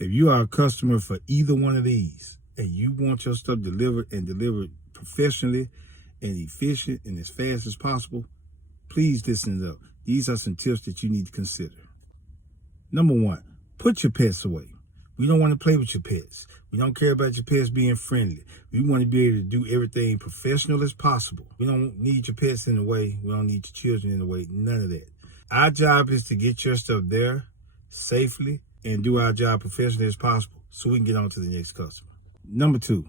If you are a customer for either one of these and you want your stuff delivered and delivered professionally and efficient and as fast as possible, please listen up. These are some tips that you need to consider. Number one, put your pets away. We don't want to play with your pets. We don't care about your pets being friendly. We want to be able to do everything professional as possible. We don't need your pets in the way. We don't need your children in the way. None of that. Our job is to get your stuff there safely and do our job professionally as possible so we can get on to the next customer. Number two,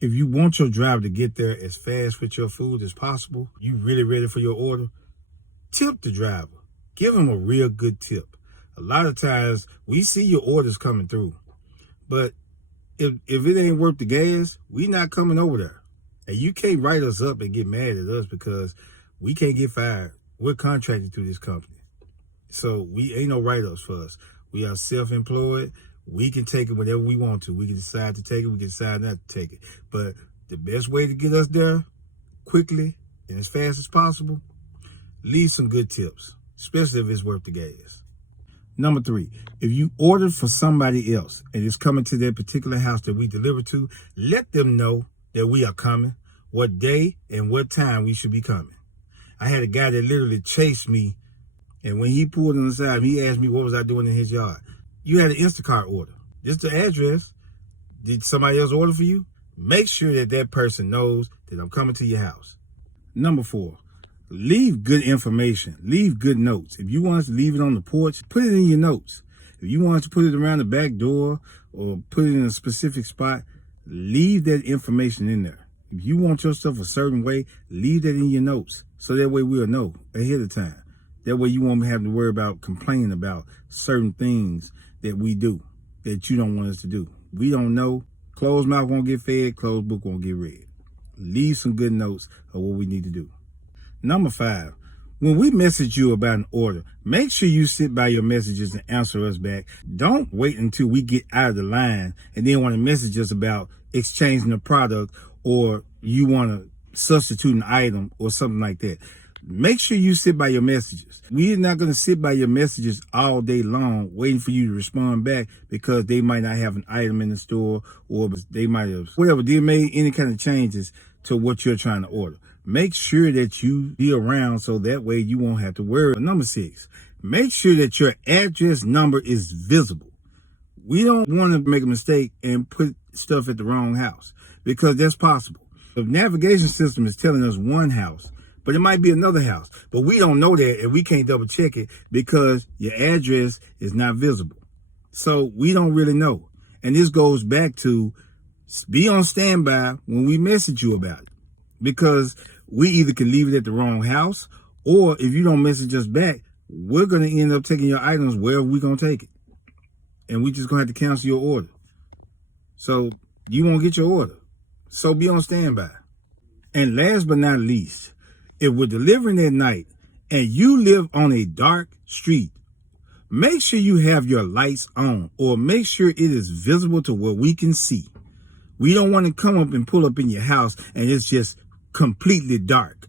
if you want your driver to get there as fast with your food as possible, you really ready for your order, tip the driver. Give him a real good tip. A lot of times we see your orders coming through, but if it ain't worth the gas, we not coming over there. And you can't write us up and get mad at us because we can't get fired. We're contracted through this company. So we ain't no write-ups for us. We are self-employed. We can take it whenever we want to. We can decide to take it. We can decide not to take it. But the best way to get us there quickly and as fast as possible, leave some good tips, especially if it's worth the gas. Number three, if you ordered for somebody else and it's coming to that particular house that we deliver to, let them know that we are coming, what day and what time we should be coming. I had a guy that literally chased me, and when he pulled on the side, he asked me what was I doing in his yard. You had an Instacart order. This is the address. Did somebody else order for you? Make sure that that person knows that I'm coming to your house. Number four, leave good information. Leave good notes. If you want us to leave it on the porch, put it in your notes. If you want us to put it around the back door or put it in a specific spot, leave that information in there. If you want your stuff a certain way, leave that in your notes. So that way we'll know ahead of time. That way you won't have to worry about complaining about certain things that we do that you don't want us to do. We don't know. Closed mouth won't get fed. Closed book won't get read. Leave some good notes of what we need to do. Number five, when we message you about an order, make sure you sit by your messages and answer us back. Don't wait until we get out of the line and then want to message us about exchanging the product or you want to substitute an item or something like that. Make sure you sit by your messages. We're not going to sit by your messages all day long waiting for you to respond back because they might not have an item in the store or they might have, whatever, they made any kind of changes to what you're trying to order. Make sure that you be around so that way you won't have to worry. Number six, make sure that your address number is visible. We don't want to make a mistake and put stuff at the wrong house because that's possible. The navigation system is telling us one house, but it might be another house. But we don't know that and we can't double check it because your address is not visible. So we don't really know. And this goes back to be on standby when we message you about it. Because we either can leave it at the wrong house, or if you don't message us back, we're going to end up taking your items wherever we're going to take it. And we're just going to have to cancel your order. So you won't get your order. So be on standby. And last but not least, if we're delivering at night and you live on a dark street, make sure you have your lights on or make sure it is visible to where we can see. We don't want to come up and pull up in your house and it's just completely dark.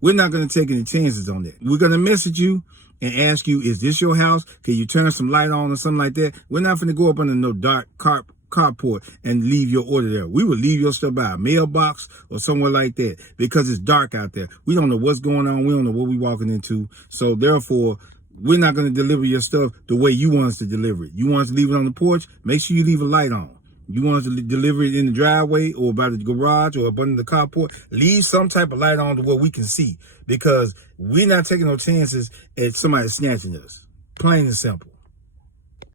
We're not going to take any chances on that. We're going to message you and ask you, is this your house? Can you turn some light on or something like that? We're not going to go up under no dark carport and leave your order there. We will leave your stuff by a mailbox or somewhere like that because it's dark out there. We don't know what's going on. We don't know what we're walking into. So therefore, we're not going to deliver your stuff the way you want us to deliver it. You want us to leave it on the porch? Make sure you leave a light on. You want us to deliver it in the driveway or by the garage or up under the carport? Leave some type of light on to where we can see because we're not taking no chances at somebody snatching us. Plain and simple.